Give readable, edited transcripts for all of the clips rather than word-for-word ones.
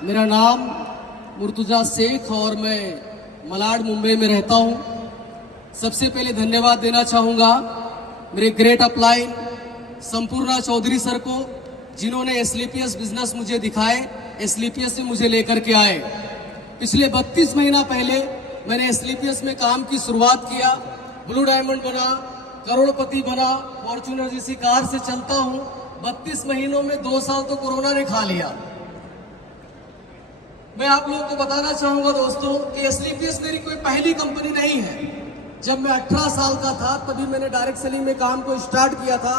मेरा नाम मुर्तुजा शेख और मैं मलाड मुंबई में रहता हूं। सबसे पहले धन्यवाद देना चाहूँगा मेरे great upline Sampurna Chaudhary sir को, जिन्होंने एसलीपीएस बिजनेस मुझे दिखाए, एसलीपीएस में मुझे लेकर के आए। पिछले 32 महीना पहले मैंने एसलीपीएस में काम की शुरुआत किया, ब्लू डायमंड बना, करोड़पति बना, फॉर्च्यूनर जैसी कार से चलता हूँ। 32 महीनों में 2 साल तो कोरोना ने खा लिया। मैं आप लोगों को बताना चाहूंगा दोस्तों कि एसलीपीएस मेरी कोई पहली कंपनी नहीं है। जब मैं 18 साल का था तभी मैंने डायरेक्ट सेलिंग में काम को स्टार्ट किया था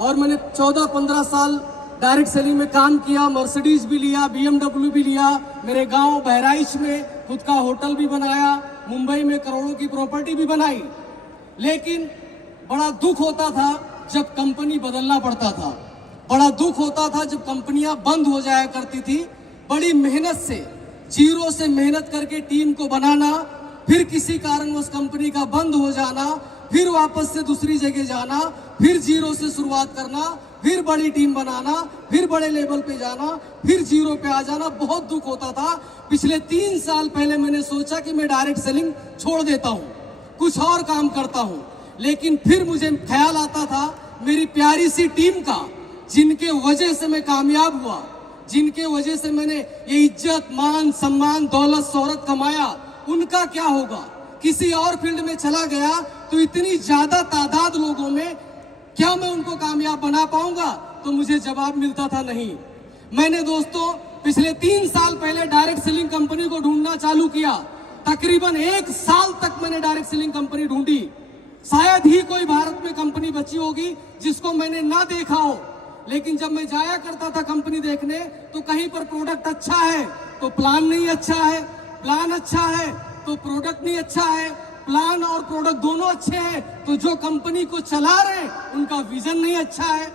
और मैंने 14-15 साल डायरेक्ट सेलिंग में काम किया। मर्सिडीज भी लिया, BMW भी लिया, मेरे गांव बहराइच में खुद का होटल भी बनाया, मुंबई में करोड़ों की प्रॉपर्टी भी बनाई। लेकिन बड़ा दुख होता था जब कंपनी बदलना पड़ता था, बड़ा दुख होता था जब कंपनियां बंद हो जाया करती थी। बड़ी मेहनत से, जीरो से मेहनत करके टीम को बनाना, फिर किसी कारण उस कंपनी का बंद हो जाना, फिर वापस से दूसरी जगह जाना, फिर जीरो से शुरुआत करना, फिर बड़ी टीम बनाना, फिर बड़े लेवल पे जाना, फिर जीरो पे आ जाना, बहुत दुख होता था। पिछले 3 साल पहले मैंने सोचा कि मैं डायरेक्ट सेलिंग छोड़ देता हूँ, कुछ और काम करता हूँ। लेकिन फिर मुझे ख्याल आता था मेरी प्यारी सी टीम का, जिनके वजह से मैं कामयाब हुआ, जिनके वजह से मैंने ये इज्जत, मान, सम्मान, दौलत, शोहरत कमाया, उनका क्या होगा? किसी और फील्ड में चला गया तो इतनी ज्यादा तादाद लोगों में क्या मैं उनको कामयाब बना पाऊंगा? तो मुझे जवाब मिलता था नहीं। मैंने दोस्तों पिछले 3 साल पहले डायरेक्ट सेलिंग कंपनी को ढूंढना चालू किया। तकरीबन 1 साल तक मैंने डायरेक्ट सेलिंग कंपनी ढूंढी। शायद ही कोई भारत में कंपनी बची होगी जिसको मैंने ना देखा हो। लेकिन जब मैं जाया करता था कंपनी देखने तो कहीं पर प्रोडक्ट अच्छा है तो प्लान नहीं अच्छा है, प्लान अच्छा है तो प्रोडक्ट नहीं अच्छा है, प्लान और प्रोडक्ट दोनों अच्छे हैं तो जो कंपनी को चला रहे उनका विजन नहीं अच्छा है।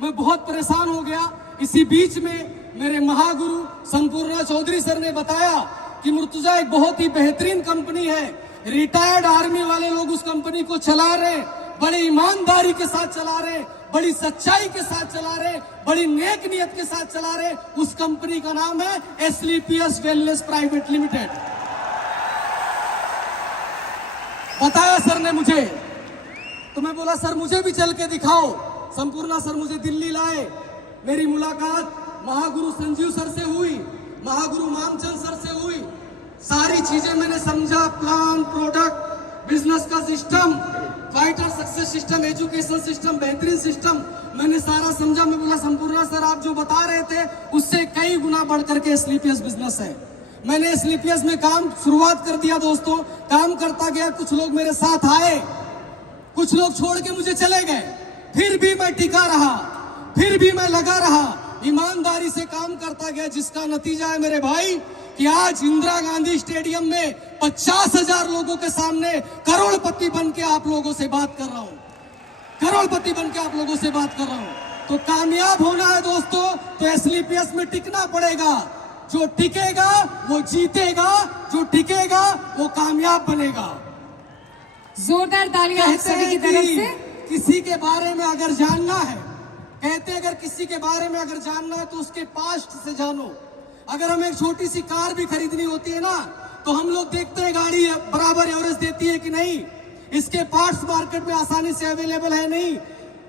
मैं बहुत परेशान हो गया। इसी बीच में मेरे महागुरु संपूर्णा चौधरी सर ने बताया कि मुर्तुजा एक बहुत ही बेहतरीन कंपनी है, रिटायर्ड आर्मी वाले लोग उस कंपनी को चला रहे, बड़ी ईमानदारी के साथ चला रहे, बड़ी सच्चाई के साथ चला रहे, बड़ी नेक नियत के साथ चला रहे। उस कंपनी का नाम है एसलीपीएस वेलनेस प्राइवेट लिमिटेड। बताया सर ने मुझे, तो मैं बोला सर मुझे भी चल के दिखाओ। संपूर्णा सर मुझे दिल्ली लाए। मेरी मुलाकात महागुरु संजीव सर से हुई, महागुरु मामचंद सर से हुई। सारी चीजें मैंने समझा, प्लान, प्रोडक्ट, बिजनेस का system, fighter success system, education system, बेहतरीन सिस्टम मैंने सारा समझा। मैं बोला संपूर्णा सर आप जो बता रहे थे उससे कई गुना बढ़ करके एसलीपीएस बिजनेस है। मैंने एसलीपीएस में काम शुरुआत कर दिया दोस्तों, काम करता गया। कुछ लोग मेरे साथ आए, कुछ लोग छोड़ के मुझे चले गए, फिर भी मैं टिका रहा, फिर भी मैं लगा रहा, ईमानदारी से काम करता गया, जिसका नतीजा है मेरे भाई कि आज इंदिरा गांधी स्टेडियम में 50,000 लोगों के सामने करोड़पति बन के आप लोगों से बात कर रहा हूं, करोड़पति बन के आप लोगों से बात कर रहा हूं। तो कामयाब होना है दोस्तों तो एसलीपीएस में टिकना पड़ेगा। जो टिकेगा वो जीतेगा, जो टिकेगा वो कामयाब बनेगा। जोरदार तालियां आप सभी की तरफ से। किसी के बारे में अगर जानना है, कहते अगर किसी के बारे में अगर जानना है तो उसके पास्ट से जानो। अगर हमें एक छोटी सी कार भी खरीदनी होती है ना तो हम लोग देखते हैं गाड़ी बराबर एवरेज देती है कि नहीं, इसके पार्ट्स मार्केट में आसानी से अवेलेबल है नहीं,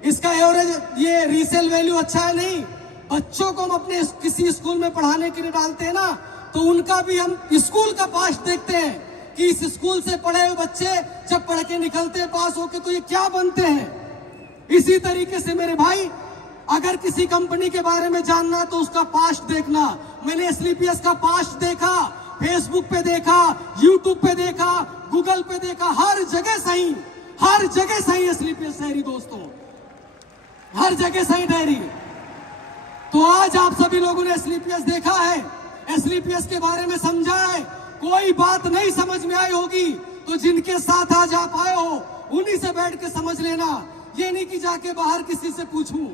इसका एवरेज ये रीसेल वैल्यू अच्छा है नहीं। बच्चों को हम अपने किसी स्कूल में पढ़ाने के लिए डालते हैं ना तो उनका भी हम स्कूल का पास्ट देखते हैं कि इस स्कूल से पढ़े हुए बच्चे जब पढ़ के निकलते हैं पास होके तो ये क्या बनते हैं। इसी तरीके से मेरे भाई अगर किसी कंपनी के बारे में जानना तो उसका पास्ट देखना। मैंने एसलीपीएस का पास्ट देखा, फेसबुक पे देखा, यूट्यूब पे देखा, गूगल पे देखा, हर जगह सही, हर जगह सही एसलीपीएस डायरी दोस्तों, हर जगह सही डायरी। तो आज आप सभी लोगों ने एसलीपीएस देखा है, एसलीपीएस के बारे में समझा है। कोई बात नहीं समझ में आई होगी तो जिनके साथ आज आप आए हो उन्हीं से बैठ के समझ लेना। ये नहीं कि जाके बाहर किसी से पूछूं।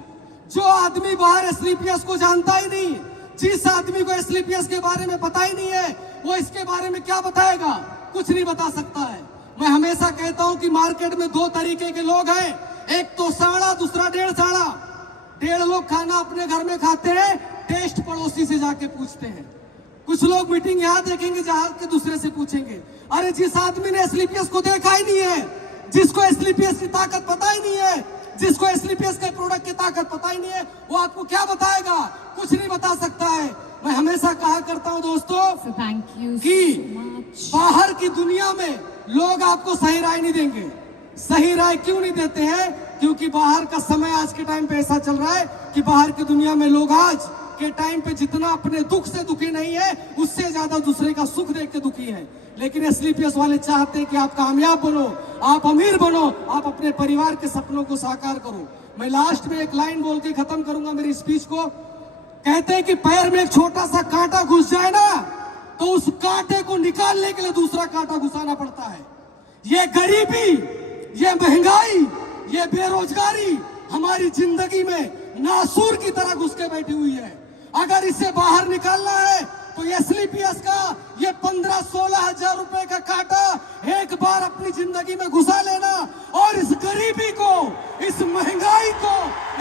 जो आदमी बाहर एसलीपीएस को जानता ही नहीं, जिस आदमी को एसलीपीएस के बारे में पता ही नहीं है, वो इसके बारे में क्या बताएगा? कुछ नहीं बता सकता है। मैं हमेशा कहता हूं कि मार्केट में 2 तरीके के लोग हैं, एक तो साड़ा, दूसरा 1.5 साड़ा। 1.5 लोग खाना अपने घर में खाते हैं, टेस्ट पड़ोसी से जाके पूछते हैं। कुछ लोग मीटिंग यहाँ देखेंगे जहां के दूसरे से पूछेंगे, अरे जिस आदमी ने एसलीपीएस को देखा ही नहीं है, जिसको एसलीपीएस की ताकत पता ही नहीं है, जिसको एसलीपीएस के प्रोडक्ट की ताकत पता ही नहीं है, वो आपको क्या बताएगा? कुछ नहीं बता सकता है। मैं हमेशा कहा करता हूं दोस्तों So thank you कि so much. बाहर की दुनिया में लोग आपको सही राय नहीं देंगे। सही राय क्यों नहीं देते हैं? क्योंकि बाहर का समय आज के टाइम पे ऐसा चल रहा है कि बाहर की दुनिया में लोग आज के टाइम पे जितना अपने दुख से दुखी नहीं है, उससे ज्यादा दूसरे का सुख देख के दुखी है। लेकिन एसलीपीएस वाले चाहते हैं कि आप कामयाब बनो, आप अमीर बनो, आप अपने परिवार के सपनों को साकार करो। मैं लास्ट में एक लाइन बोल के खत्म करूंगा मेरी स्पीच को। कहते हैं कि पैर में एक छोटा सा कांटा घुस जाए ना, तो उस कांटे को निकालने के लिए दूसरा कांटा घुसाना पड़ता है। ये गरीबी, ये महंगाई, ये बेरोजगारी हमारी जिंदगी में नासूर की तरह घुस के बैठी हुई है। अगर इसे बाहर निकालना है तो एसलीपीएस का ये 15-16 हजार रुपए का कांटा एक बार अपनी जिंदगी में घुसा लेना और इस गरीबी को, इस महंगाई को,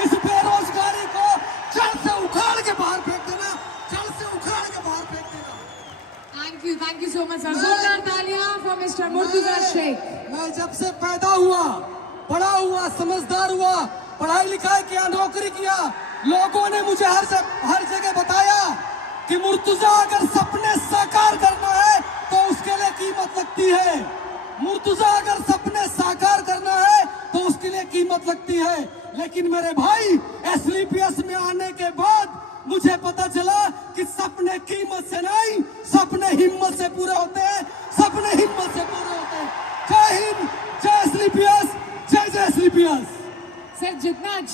इस बेरोजगारी को जड़ से उखाड़ के बाहर फेंक देना, जड़ से उखाड़ के बाहर फेंक देना। Thank you so much, sir. जोरदार तालियां for Mr. Murtuza Sheikh. मैं जब से पैदा हुआ, बड़ा हुआ, समझदार हुआ, पढ़ाई लिखाई किया, नौकरी किया, लोगों ने मुझे हर जगह बताया कि मुर्तुजा अगर सपने साकार करना है तो उसके लिए कीमत लगती है। मुर्तुजा अगर सपने साकार करना है तो उसके लिए कीमत लगती है। लेकिन मेरे भाई, एसलीपीएस में आने के बाद मुझे पता चला कि सपने कीमत से नहीं, सपने हिम्मत से पूरे होते हैं, सपने हिम्मत से पूरे होते हैं। जय हिंद, जय एसलीपीएस, जय जय एसलीपीएस। सर जितना अच्छा